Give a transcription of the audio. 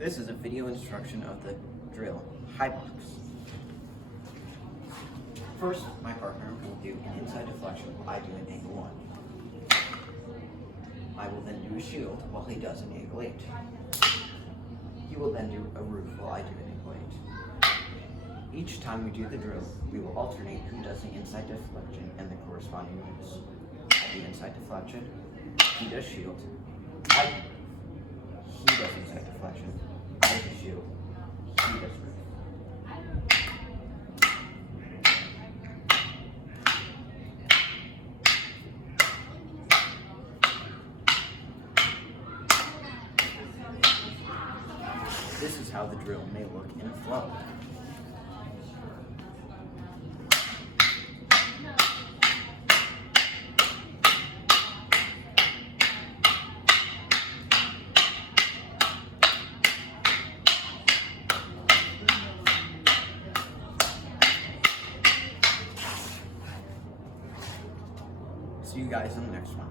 This is a video instruction of the drill high box. First, my partner will do an inside deflection while I do an angle 1. I will then do a shield while he does an angle 8. He will then do a roof while I do an angle 8. Each time we do the drill, we will alternate who does the inside deflection and the corresponding roofs. I do inside deflection, he does shield, he does inside deflection, I do shield, he does roof. This is how the drill may look in a flow. See you guys in the next one.